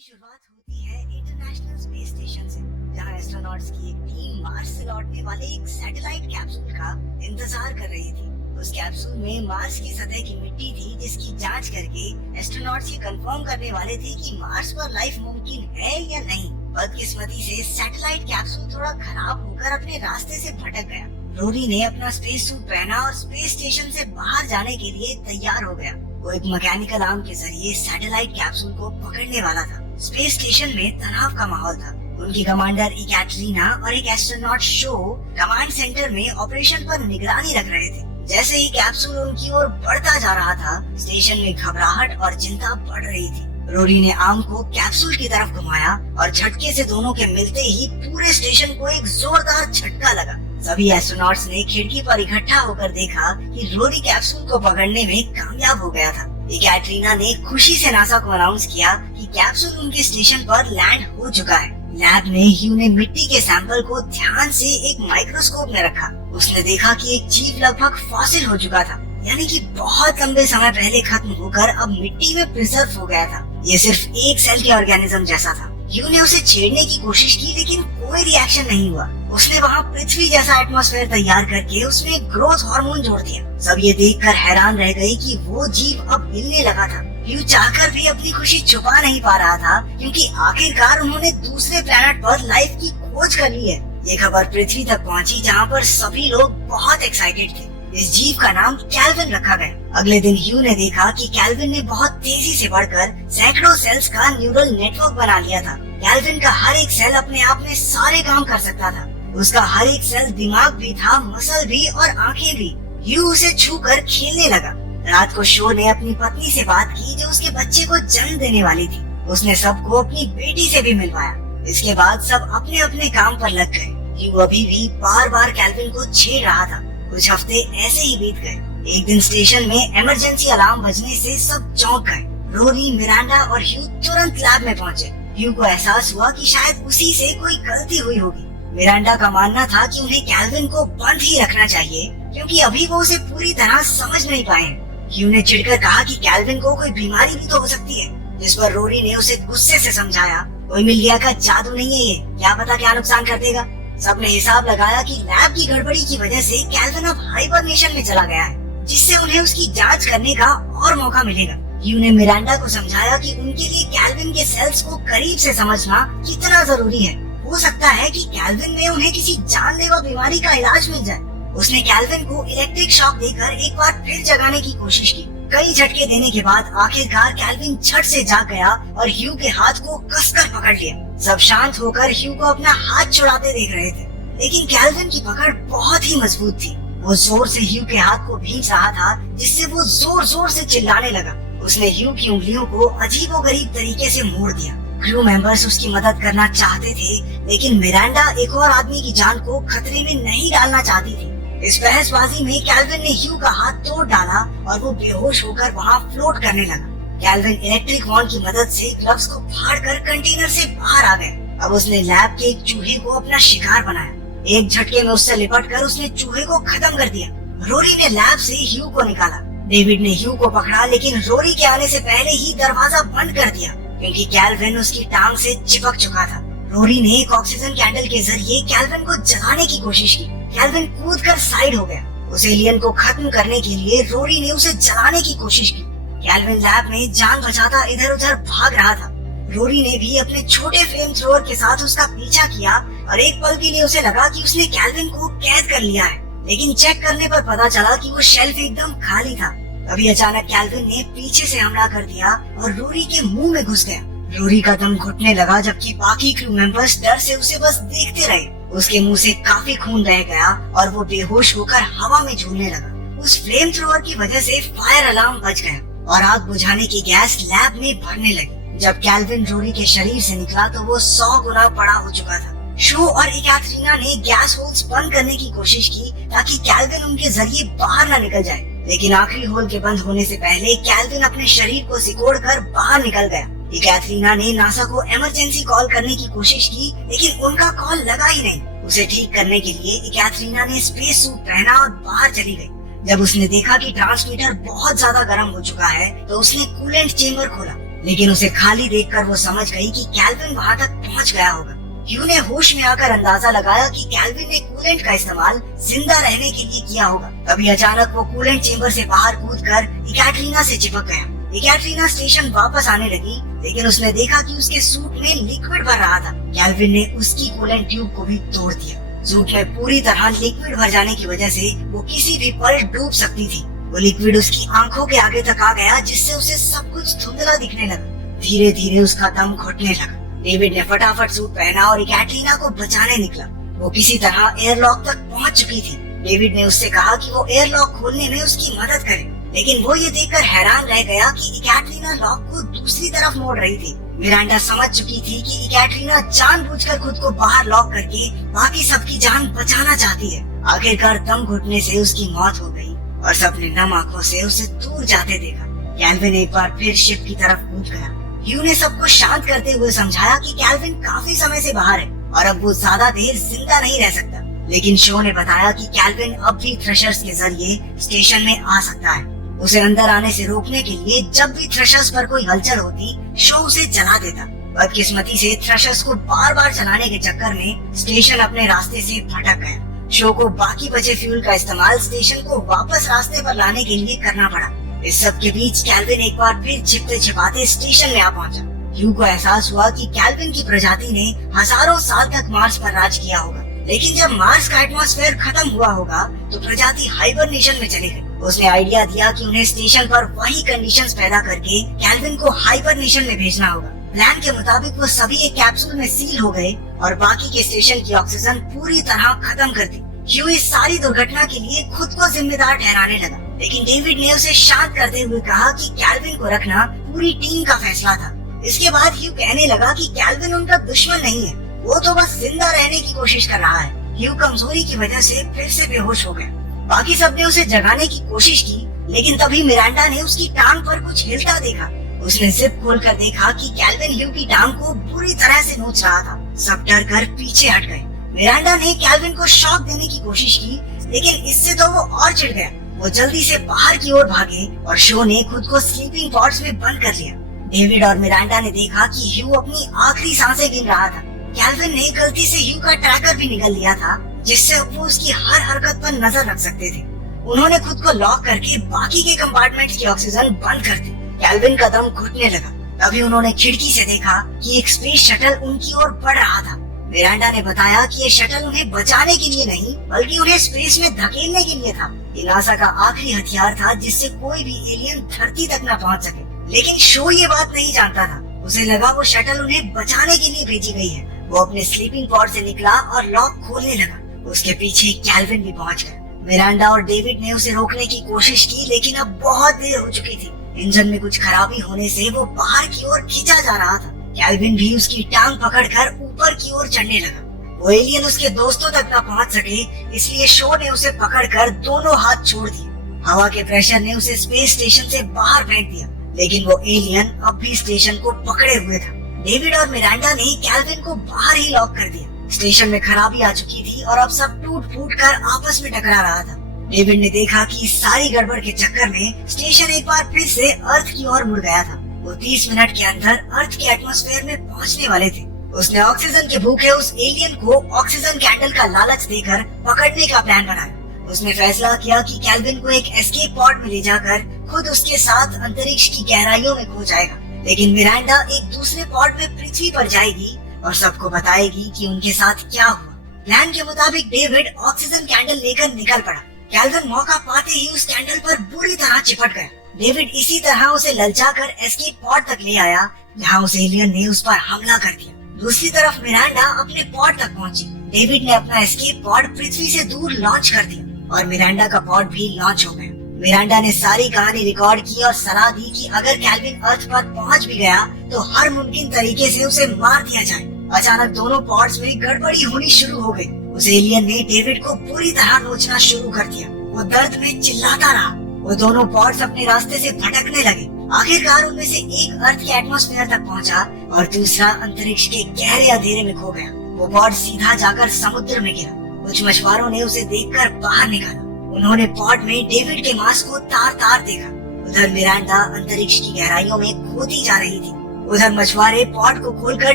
की शुरुआत होती है इंटरनेशनल स्पेस स्टेशन से, जहां एस्ट्रोनॉट्स की एक टीम मार्स से लौटने वाले एक सैटेलाइट कैप्सूल का इंतजार कर रही थी। उस कैप्सूल में मार्स की सतह की मिट्टी थी, जिसकी जांच करके एस्ट्रोनॉट्स ये कंफर्म करने वाले थे कि मार्स पर लाइफ मुमकिन है या नहीं। बदकिस्मती से सैटेलाइट कैप्सूल थोड़ा खराब होकर अपने रास्ते से भटक गया। रोरी ने अपना स्पेस सूट पहना और स्पेस स्टेशन से बाहर जाने के लिए तैयार हो गया। वो एक मैकेनिकल आर्म के जरिए सैटेलाइट कैप्सूल को पकड़ने वाला था। स्पेस स्टेशन में तनाव का माहौल था। उनकी कमांडर इकैटरीना और एक एस्ट्रोनॉट शो कमांड सेंटर में ऑपरेशन पर निगरानी रख रहे थे। जैसे ही कैप्सूल उनकी ओर बढ़ता जा रहा था, स्टेशन में घबराहट और चिंता बढ़ रही थी। रोरी ने आर्म को कैप्सूल की तरफ घुमाया और झटके से दोनों के मिलते ही पूरे स्टेशन को एक जोरदार झटका लगा। सभी एस्ट्रोनॉट्स ने खिड़की पर इकट्ठा होकर देखा कि रोरी कैप्सूल को पकड़ने में कामयाब हो गया था। इकैटरीना ने खुशी से नासा को अनाउंस किया कि कैप्सूल उनके स्टेशन पर लैंड हो चुका है। लैब में ह्यू ने मिट्टी के सैंपल को ध्यान से एक माइक्रोस्कोप में रखा। उसने देखा कि एक जीव लगभग फॉसिल हो चुका था, यानी कि बहुत लंबे समय पहले खत्म होकर अब मिट्टी में प्रिजर्व हो गया था। ये सिर्फ एक सेल के ऑर्गेनिज्म जैसा था। ह्यू ने उसे छेड़ने की कोशिश की, लेकिन कोई रिएक्शन नहीं हुआ। उसने वहाँ पृथ्वी जैसा एटमॉस्फेयर तैयार करके उसमें ग्रोथ हार्मोन जोड़ दिया। सब ये देखकर हैरान रह गए कि वो जीव अब हिलने लगा था। ह्यू चाहकर भी अपनी खुशी छुपा नहीं पा रहा था, क्योंकि आखिरकार उन्होंने दूसरे प्लेनेट पर लाइफ की खोज कर ली है। ये खबर पृथ्वी तक पहुंची, जहां पर सभी लोग बहुत एक्साइटेड थे। इस जीव का नाम कैल्विन रखा गया। अगले दिन ह्यू ने देखा कि कैल्विन ने बहुत तेजी से बढ़कर सैकड़ों सेल्स का न्यूरल नेटवर्क बना लिया था। कैल्विन का हर एक सेल अपने आप में सारे काम कर सकता था। उसका हर एक सेल दिमाग भी था, मसल भी और आंखें भी। ह्यू उसे छूकर खेलने लगा। रात को शो ने अपनी पत्नी से बात की, जो उसके बच्चे को जन्म देने वाली थी। उसने सबको अपनी बेटी से भी मिलवाया। इसके बाद सब अपने अपने काम पर लग गए। ह्यू अभी भी बार बार कैल्विन को छेड़ रहा था। कुछ हफ्ते ऐसे ही बीत गए। एक दिन स्टेशन में इमरजेंसी अलार्म बजने से सब चौंक गए। रोरी, मिरांडा और ह्यू तुरंत लैब में पहुंचे। ह्यू को एहसास हुआ कि शायद उसी से कोई गलती हुई होगी। मिरांडा का मानना था कि उन्हें कैल्विन को बंद ही रखना चाहिए, क्योंकि अभी वो उसे पूरी तरह समझ नहीं पाए। ह्यू ने चिढ़कर कहा कि कैल्विन को कोई बीमारी भी तो हो सकती है, जिस पर रोरी ने उसे गुस्से से समझाया, कोई मिल गया का जादू नहीं है ये, क्या पता क्या नुकसान कर देगा। सबने हिसाब लगाया कि लैब की गड़बड़ी की वजह से कैल्विन अब हाइबरनेशन में चला गया है, जिससे उन्हें उसकी जांच करने का और मौका मिलेगा। ह्यू ने मिरांडा को समझाया कि उनके लिए कैल्विन के सेल्स को करीब से समझना कितना जरूरी है। हो सकता है कि कैल्विन में उन्हें किसी जानलेवा बीमारी का इलाज मिल जाए। उसने कैल्विन को इलेक्ट्रिक शॉक देकर एक बार फिर जगाने की कोशिश की। कई झटके देने के बाद आखिरकार कैल्विन झट से जाग गया और ह्यू के हाथ को कसकर पकड़ लिया। सब शांत होकर ह्यू को अपना हाथ छुड़ाते देख रहे थे, लेकिन कैल्विन की पकड़ बहुत ही मजबूत थी। वो जोर से ह्यू के हाथ को भींच रहा था, जिससे वो जोर जोर से चिल्लाने लगा। उसने ह्यू की उंगलियों को अजीबोगरीब तरीके से मोड़ दिया। क्रू मेंबर्स उसकी मदद करना चाहते थे, लेकिन मिरांडा एक और आदमी की जान को खतरे में नहीं डालना चाहती थी। इस बहसबाजी में कैल्विन ने ह्यू का हाथ तोड़ डाला और वो बेहोश होकर वहाँ फ्लोट करने लगा। कैल्विन इलेक्ट्रिक वॉन्ड की मदद से ग्लव्स को फाड़कर कंटेनर से बाहर आ गया। अब उसने लैब के एक चूहे को अपना शिकार बनाया। एक झटके में उससे लिपटकर उसने चूहे को खत्म कर दिया। रोरी ने लैब से ह्यू को निकाला। डेविड ने ह्यू को पकड़ा, लेकिन रोरी के आने से पहले ही दरवाजा बंद कर दिया, क्योंकि कैल्विन उसकी टांग से चिपक चुका था। रोरी ने एक ऑक्सीजन कैंडल के जरिए कैल्विन को जलाने की कोशिश की। कैल्विन कूदकर साइड हो गया। उस एलियन को खत्म करने के लिए रोरी ने उसे जलाने की कोशिश की। कैल्विन लैब में जान बचाता इधर उधर भाग रहा था। रोरी ने भी अपने छोटे फ्लेम थ्रोअर के साथ उसका पीछा किया और एक पल के लिए उसे लगा कि उसने कैल्विन को कैद कर लिया है, लेकिन चेक करने पर पता चला कि वो शेल्फ एकदम खाली था। तभी अचानक कैल्विन ने पीछे से हमला कर दिया और रोरी के मुंह में घुस गया। रोरी का दम घुटने लगा, जबकि बाकी क्रू मेंबर्स डर से उसे बस देखते रहे। उसके मुंह से काफी खून बह गया और वो बेहोश होकर हवा में झूलने लगा। उस फ्लेम थ्रोअर की वजह से फायर अलार्म बज गया और आग बुझाने की गैस लैब में भरने लगी। जब कैल्विन रोरी के शरीर से निकला तो वो 100 गुना बड़ा हो चुका था। शो और इकैटरीना ने गैस होल्स बंद करने की कोशिश की, ताकि कैल्विन उनके जरिए बाहर न निकल जाए, लेकिन आखिरी होल के बंद होने से पहले कैल्विन अपने शरीर को सिकोड़कर बाहर निकल गया। इकैटरीना ने नासा को इमरजेंसी कॉल करने की कोशिश की, लेकिन उनका कॉल लगा ही नहीं। उसे ठीक करने के लिए इकैटरीना ने स्पेस सूट पहना और बाहर चली गई। जब उसने देखा कि ट्रांसमीटर बहुत ज्यादा गर्म हो चुका है, तो उसने कूलेंट चेम्बर खोला। लेकिन उसे खाली देखकर वो समझ गई कि कैल्विन वहां तक पहुंच गया होगा। ह्यू ने होश में आकर अंदाजा लगाया कि कैल्विन ने कूलेंट का इस्तेमाल जिंदा रहने के लिए किया होगा। तभी अचानक वो कूलेंट चेंबर से बाहर कूदकर इकैटरीना से चिपक गया। इकैटरीना स्टेशन वापस आने लगी, लेकिन उसने देखा कि उसके सूट में लिक्विड भर रहा था। कैल्विन ने उसकी कूलेंट ट्यूब को भी तोड़ दिया। सूट में पूरी तरह लिक्विड भर जाने की वजह से वो किसी भी पल डूब सकती थी। वो लिक्विड उसकी आंखों के आगे तक आ गया, जिससे उसे सब कुछ धुंधला दिखने लगा। धीरे धीरे उसका दम घुटने लगा। डेविड ने फटाफट सूट पहना और इकैटरीना को बचाने निकला। वो किसी तरह एयरलॉक तक पहुंच चुकी थी। डेविड ने उससे कहा कि वो एयरलॉक खोलने में उसकी मदद करे, लेकिन वो ये देखकर हैरान रह गया कि इकैटरीना लॉक को दूसरी तरफ मोड़ रही थी। मिरांडा समझ चुकी थी कि इकैटरीना जानबूझकर खुद को बाहर लॉक करके बाकी सबकी जान बचाना चाहती है। आखिरकार दम घुटने से उसकी मौत हो गई और सबने नम आंखों से उसे दूर जाते देखा। कैल्विन एक बार फिर शिप की तरफ कूद गया। ह्यू ने सबको शांत करते हुए समझाया कि कैल्विन काफी समय से बाहर है और अब वो ज्यादा देर जिंदा नहीं रह सकता। लेकिन शो ने बताया कि कैल्विन अब भी थ्रेशर्स के जरिए स्टेशन में आ सकता है। उसे अंदर आने से रोकने के लिए जब भी थ्रेशर्स पर कोई हलचल होती, शो उसे जला देता। बदकिस्मती से थ्रेशर्स को बार बार चलाने के चक्कर में स्टेशन अपने रास्ते से भटक गया। शो को बाकी बचे फ्यूल का इस्तेमाल स्टेशन को वापस रास्ते पर लाने के लिए करना पड़ा। इस सब के बीच कैल्विन एक बार फिर छिपते छिपाते स्टेशन में आ पहुंचा। ह्यू को एहसास हुआ कि कैल्विन की प्रजाति ने हजारों साल तक मार्स पर राज किया होगा, लेकिन जब मार्स का एटमॉस्फेयर खत्म हुआ होगा तो प्रजाति हाइबरनेशन में चली गई। उसने आइडिया दिया कि उन्हें स्टेशन पर वही कंडीशंस पैदा करके कैल्विन को हाइबरनेशन में भेजना होगा। प्लान के मुताबिक वो सभी एक कैप्सूल में सील हो गए और बाकी के स्टेशन की ऑक्सीजन पूरी तरह खत्म कर दी। ह्यू इस सारी दुर्घटना के लिए खुद को जिम्मेदार ठहराने लगा, लेकिन डेविड ने उसे शांत करते हुए कहा कि कैल्विन को रखना पूरी टीम का फैसला था। इसके बाद ह्यू कहने लगा कि कैल्विन उनका दुश्मन नहीं है, वो तो बस जिंदा रहने की कोशिश कर रहा है। ह्यू कमजोरी की वजह से फिर से बेहोश हो गया। बाकी सबने उसे जगाने की कोशिश की, लेकिन तभी मिरांडा ने उसकी टांग पर कुछ हिलता देखा। उसने जिप खोलकर देखा कि कैल्विन ह्यू की टांग को बुरी तरह से नोच रहा था। सब डर कर पीछे हट गए। मिरांडा ने कैल्विन को शॉक देने की कोशिश की, लेकिन इससे तो वो और चिढ़ गया। वो जल्दी से बाहर की ओर भागे और शो ने खुद को स्लीपिंग पॉड्स में बंद कर लिया। डेविड और मिरांडा ने देखा कि ह्यू अपनी आखिरी सांसें गिन रहा था। कैल्विन ने गलती से ह्यू का ट्रैकर भी निगल लिया था, जिससे वो उसकी हर हरकत पर नजर रख सकते थे। उन्होंने खुद को लॉक करके बाकी के कंपार्टमेंट्स की ऑक्सीजन बंद कर दी। कैल्विन का दम घुटने लगा। तभी उन्होंने खिड़की से देखा कि एक स्पेस शटल उनकी ओर बढ़ रहा था। मिरांडा ने बताया कि ये शटल उन्हें बचाने के लिए नहीं, बल्कि उन्हें स्पेस में धकेलने के लिए था। ये नासा का आखिरी हथियार था, जिससे कोई भी एलियन धरती तक न पहुंच सके। लेकिन शो ये बात नहीं जानता था। उसे लगा वो शटल उन्हें बचाने के लिए भेजी गई है। वो अपने स्लीपिंग पॉड से निकला और लॉक खोलने लगा। उसके पीछे कैल्विन भी पहुंच गया। मिरांडा और डेविड ने उसे रोकने की कोशिश की, लेकिन अब बहुत देर हो चुकी थी। इंजन में कुछ खराबी होने से वो बाहर की ओर खींचा जा रहा था। कैल्विन भी उसकी टांग पकड़कर ऊपर की ओर चढ़ने लगा। वो एलियन उसके दोस्तों तक न पहुंच सके, इसलिए शो ने उसे पकड़कर दोनों हाथ छोड़ दिए। हवा के प्रेशर ने उसे स्पेस स्टेशन से बाहर फेंक दिया, लेकिन वो एलियन अब भी स्टेशन को पकड़े हुए था। डेविड और मिरांडा ने कैल्विन को बाहर ही लॉक कर दिया। स्टेशन में खराबी आ चुकी थी और अब सब टूट फूट कर आपस में टकरा रहा था। डेविड ने देखा कि इस सारी गड़बड़ के चक्कर में स्टेशन एक बार फिर से अर्थ की ओर मुड़ गया था। वो 30 मिनट के अंदर अर्थ के एटमॉस्फेयर में पहुंचने वाले थे। उसने ऑक्सीजन के भूखे उस एलियन को ऑक्सीजन कैंडल का लालच देकर पकड़ने का प्लान बनाया। उसने फैसला किया कि कैल्विन को एक एस्केप पॉड में ले जाकर खुद उसके साथ अंतरिक्ष की गहराइयों में खो जाएगा, लेकिन मिरांडा एक दूसरे पॉड में पृथ्वी पर जाएगी और सबको बताएगी कि उनके साथ क्या हुआ। प्लान के मुताबिक डेविड ऑक्सीजन कैंडल लेकर निकल पड़ा। कैल्विन मौका पाते ही उस कैंडल पर बुरी तरह चिपट गया। डेविड इसी तरह उसे ललचाकर एस्केप पॉड तक ले आया, जहां उस एलियन ने उस पर हमला कर दिया। दूसरी तरफ मिरांडा अपने पॉड तक पहुंची। डेविड ने अपना एस्केप पॉड पृथ्वी से दूर लॉन्च कर दिया और मिरांडा का पॉड भी लॉन्च हो गया। मिरांडा ने सारी कहानी रिकॉर्ड की और सलाह दी कि अगर कैल्विन अर्थ पर पहुंच भी गया तो हर मुमकिन तरीके से उसे मार दिया जाए। अचानक दोनों पॉड्स में गड़बड़ी होनी शुरू हो गई। उस एलियन ने डेविड को पूरी तरह नोचना शुरू कर दिया। वो दर्द में चिल्लाता रहा। वो दोनों पॉड्स अपने रास्ते से भटकने लगे। आखिरकार उनमें से एक अर्थ के एटमॉस्फेयर तक पहुंचा और दूसरा अंतरिक्ष के गहरे अंधेरे में खो गया। वो पॉड सीधा जाकर समुद्र में गिरा। कुछ मछुआरों ने उसे देखकर बाहर निकाला। उन्होंने पॉड में डेविड के मांस को तार तार देखा। उधर मिरांडा अंतरिक्ष की गहराइयों में खोती जा रही थी। उधर मछुआरे पॉट को खोलकर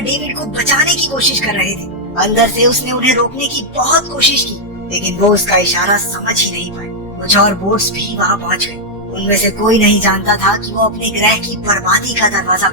डेविड को बचाने की कोशिश कर रहे थे। अंदर से उसने उन्हें रोकने की बहुत कोशिश की, लेकिन वो उसका इशारा समझ ही नहीं पाए। कुछ और बोट्स भी वहाँ पहुँच गए। उनमें से कोई नहीं जानता था कि वो अपने ग्रह की बर्बादी का दरवाजा